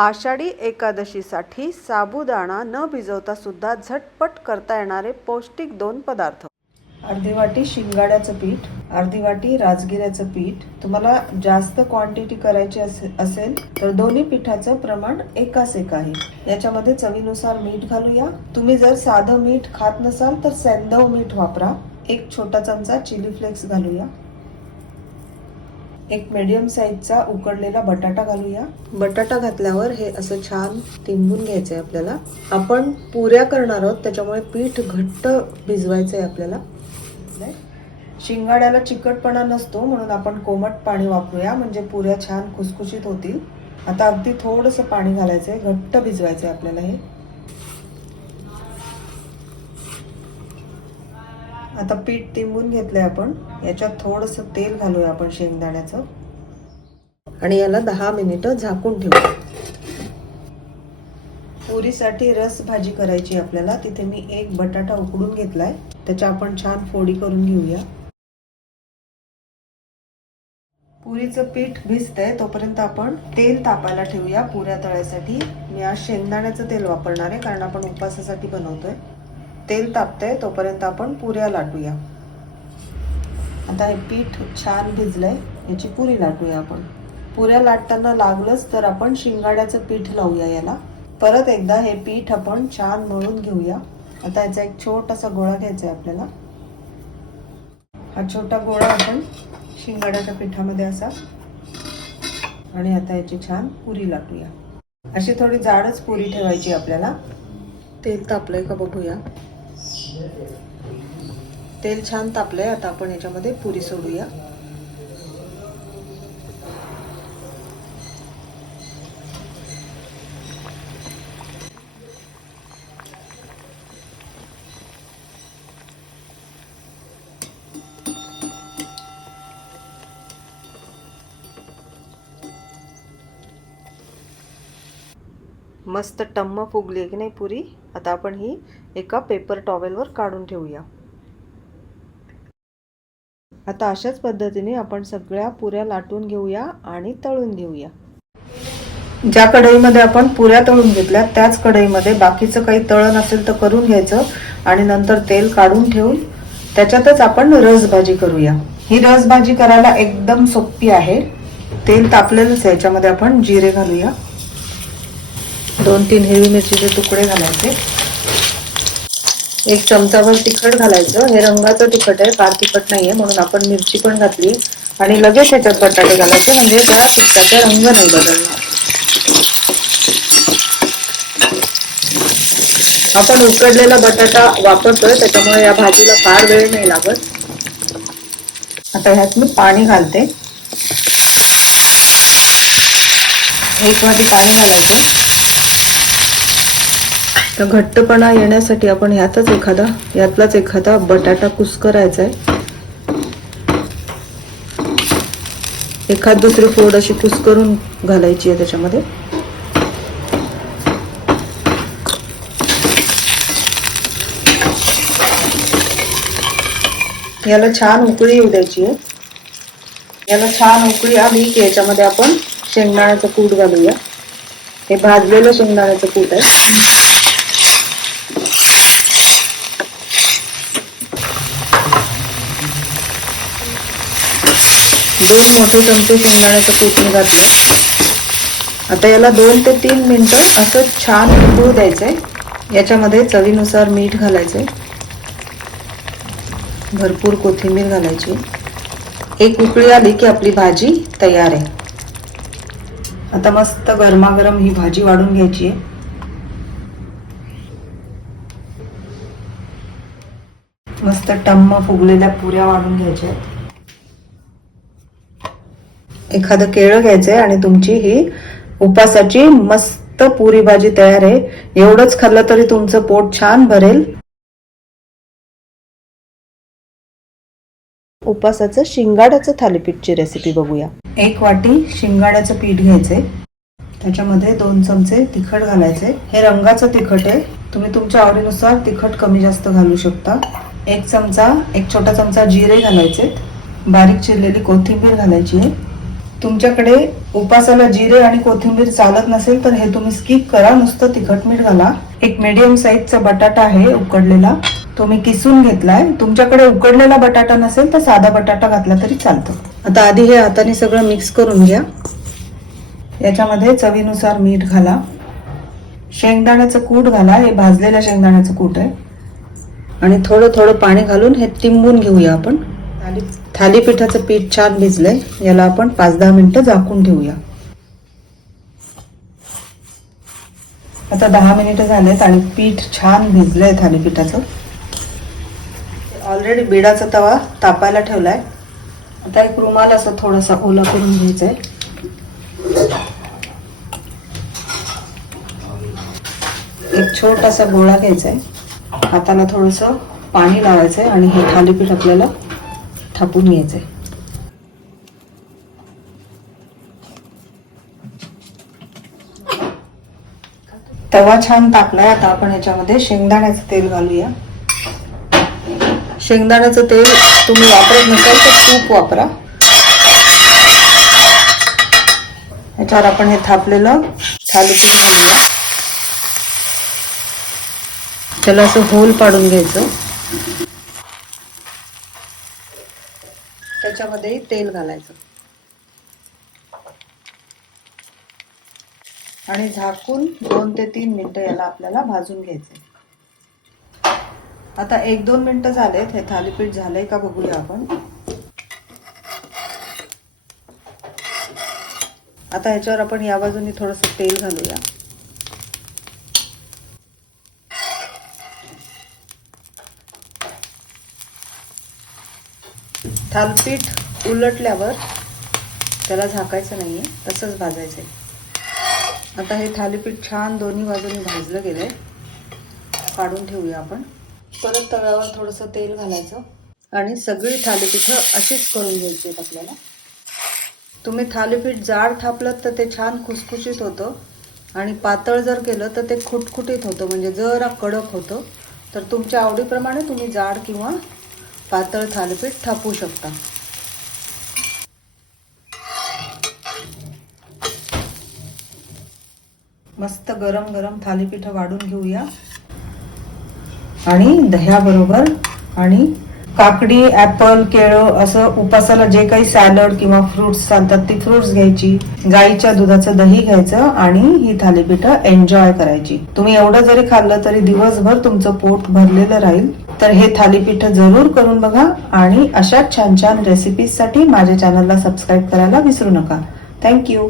आषाढी एकादशीसाठी साबुदाणा न भिजवता सुद्धा झटपट करता येणारे पौष्टिक दोन पदार्थ. अर्धी वाटी शिंगाड्याचं पीठ अर्धी वाटी राजगिऱ्याचं पीठ. तुम्हाला जास्त क्वांटिटी करायची असेल तर दोन्ही पिठाचं प्रमाण एकाच एक आहे. याच्यामध्ये चवीनुसार मीठ घालूया. तुम्ही जर साधं मीठ खात नसाल तर सेंधव मीठ वापरा. एक छोटा चमचा चिली फ्लेक्स घालूया. एक मीडियम साईजचा उकडलेला बटाटा घालूया. बटाटा घातल्यावर हे असं छान तिंबून घ्यायचं आहे आपल्याला. आपण पुऱ्या करणार आहोत त्याच्यामुळे पीठ घट्ट भिजवायचं आहे आपल्याला शिंगाड्याला चिकटपणा नसतो म्हणून आपण कोमट पाणी वापरूया म्हणजे पुऱ्या छान खुसखुशीत होतील. आता अगदी थोडंसं पाणी घालायचंय घट्ट भिजवायचंय आपल्याला हे. आता पीठ तिंबून घेतलंय आपण. याच्यात थोडंसं तेल घालूया आपण शेंगदाण्याचं. आणि याला दहा मिनिटं झाकून ठेवूया पुरीसाठी रस भाजी करायची आपल्याला. तिथे मी एक बटाटा उकडून घेतलाय. त्याच्या आपण छान फोडी करून घेऊया. पुरीचं पीठ भिजतंय तोपर्यंत आपण तेल तापायला ठेवूया पुऱ्या तळ्यासाठी. मी आज शेंगदाण्याचं तेल वापरणार आहे कारण आपण उपवासासाठी बनवतोय. तेल तापतंय तोपर्यंत आपण पुऱ्या लाटूया. आता हे पीठ छान भिजलंय याची पुरी लाटूया आपण. पुऱ्या लाटताना लागलंच तर आपण शिंगाड्याचं पीठ लावूया याला. परत एकदा हे पीठ आपण छान मळून घेऊया. आता याचा एक छोटासा गोळा घ्यायचा आहे आपल्याला. हा छोटा गोळा आपण शिंगाड्याच्या पिठामध्ये असा. आणि आता याची छान पुरी लाटूया. अशी थोडी जाडच पुरी ठेवायची आपल्याला. तेल तापलंय का बघूया. तेल छान तापलंय आता आपण याच्यामध्ये पुरी सोडूया. मस्त टम्म फुगली आहे की नाही पुरी? आता आपण ही एका पेपर टॉवेलवर काढून ठेवूया. आता अशाच पद्धतीने आपण सगळ्या पुऱ्या लाटून घेऊया आणि तळून घेऊया. ज्या कढईमध्ये आपण पुऱ्या तळून घेतल्या त्याच कढईमध्ये बाकीचं काही तळण असेल तर करून घ्यायचं आणि नंतर तेल काढून ठेवून त्याच्यातच आपण रसभाजी करूया. ही रसभाजी करायला एकदम सोपी आहे. तेल तापलेलंच याच्यामध्ये आपण जिरे घालूया. दोन तीन हिरवी मिरचीचे तुकडे घालायचे. एक चमचाभर तिखट घालायचं. हे रंगाचं तिखट आहे फार तिखट नाहीये म्हणून आपण मिरची पण घातली. आणि लगेच ह्याच्यात बटाटे घालायचे म्हणजे त्या तिखटाचा रंग नाही बदलणार. आपण उकडलेला बटाटा वापरतोय त्याच्यामुळे या भाजीला फार वेळ नाही लागत. आता ह्यात मी पाणी घालते. एक वाटी पाणी घालायचं. तर घट्टपणा येण्यासाठी आपण ह्यातच एखादा यातलाच एखादा बटाटा कुस्करायचा आहे. एखाद दुसरी फोड अशी कुस्करून घालायची आहे त्याच्यामध्ये. याला छान उकळी येऊ द्यायची आहे. याला छान उकळी आली की याच्यामध्ये आपण शेंगदाण्याचं कूट घालूया. हे भाजलेलं शेंगदाण्याचं कूट आहे. दोन मोठे चमचे शेंगदाण्याचं कूट घातलं आता याला दोन ते तीन मिनटं असं छान उकळू द्यायचंय. याच्यामध्ये चवीनुसार मीठ घालायचंय. भरपूर कोथिंबीर घालायची. एक उकळी आली की आपली भाजी तयार आहे. आता मस्त गरमागरम ही भाजी वाढून घ्यायची आहे. मस्त टम्म फुगलेल्या पुऱ्या वाढून घ्यायच्या आहेत. एखादं केळं घ्यायचंय आणि तुमची ही उपासाची मस्त पुरी भाजी तयार आहे. एवढंच खाल्लं तरी तुमचं पोट छान भरेल. उपासाचं शिंगाड्याचं थालीपीठची रेसिपी बघूया. एक वाटी शिंगाड्याचं पीठ घ्यायचंय. त्याच्यामध्ये दोन चमचे तिखट घालायचे हे रंगाचं तिखट आहे. तुम्ही तुमच्या आवडीनुसार तिखट कमी जास्त घालू शकता. एक चमचा एक छोटा चमचा जिरे घालायचे बारीक चिरलेली कोथिंबीर घालायची आहे. तुमच्याकडे उपासाला जिरे आणि कोथिंबीर चालत नसेल तर हे तुम्ही स्किप करा. नुसतं तिखट मीठ घाला. एक मीडियम साईजचा बटाटा आहे उकडलेला. तो मी किसून घेतलाय. तुमच्याकडे उकडलेला बटाटा नसेल तर साधा बटाटा घातला तरी चालतो. आता आधी हे हाताने सगळं मिक्स करून घ्या. याच्यामध्ये चवीनुसार मीठ घाला. शेंगदाण्याचं कूट घाला. हे भाजलेल्या शेंगदाण्याचं कूट आहे. आणि थोडं थोडं पाणी घालून हे तिंबून घेऊया आपण. थालीपीठाचं पीठ छान भिजलंय. याला आपण पाच दहा मिनिटं झाकून ठेवूया. आता दहा मिनिटं झालेत आणि पीठ छान भिजलंय थालीपीठाचं. ऑलरेडी बिडाचा तवा तापायला ठेवलाय. आता एक रुमाल असं थोडासा ओला करून घ्यायचा आहे एक छोटासा गोळा घ्यायचा आहे हाताला थोडस पाणी लावायचंय आणि हे थालीपीठ आपल्याला थापून घ्यायचंय तवा छान तापलाय. आता आपण ह्याच्यामध्ये शेंगदाण्याचं तेल घालूया. शेंगदाण्याचं तेल तुम्ही वापरत नसाल तर तूप वापरा. याच्यावर आपण हे थापलेलं थालीपीठ घालूया. त्याला असं होल पाडून घ्यायचं. त्याच्यामध्ये तेल घालायचं. आणि झाकून दोन ते तीन मिनिटं याला आपल्याला भाजून घ्यायचं आता एक दोन मिनटं झालेत. हे थालीपीठ झालंय का बघूया आपण. आता ह्याच्यावर आपण या बाजूने थोडस तेल घालूया. थालपीठ उलटल्यावर त्याला झाकायचं नाही आहे तसंच भाजायचं आहे आता हे थालीपीठ छान दोन्ही बाजूने भाजलं गेलं आहे काढून ठेवूया आपण. परत तव्यावर थोडंसं तेल घालायचं आणि सगळी थालीपीठं अशीच करून घ्यायची आहेत आपल्याला. तुम्ही थालीपीठ जाड थापलं तर ते छान खुसखुशीत होतं आणि पातळ जर केलं तर ते खुटखुटीत होतं म्हणजे जरा कडक होतं. तर तुमच्या आवडीप्रमाणे तुम्ही जाड किंवा पातळ थालीपीठ थापू शकता. मस्त गरम गरम थालीपीठ वाढून घेऊया. आणि दह्याबरोबर आणि काकडी ऍपल केळं असं उपासाला जे काही सॅलड किंवा फ्रुट्स चालतात ती फ्रुट्स घ्यायची. गाईच्या दुधाचं दही घ्यायचं आणि ही थालीपीठं एन्जॉय करायची. तुम्ही एवढं जरी खाल्लं तरी दिवसभर तुमचं पोट भरलेलं राहील. तर हे थालीपीठ जरूर करून बघा आणि अशा छान छान रेसिपीजसाठी माझ्या चॅनलला सबस्क्राईब करायला विसरू नका. थँक्यू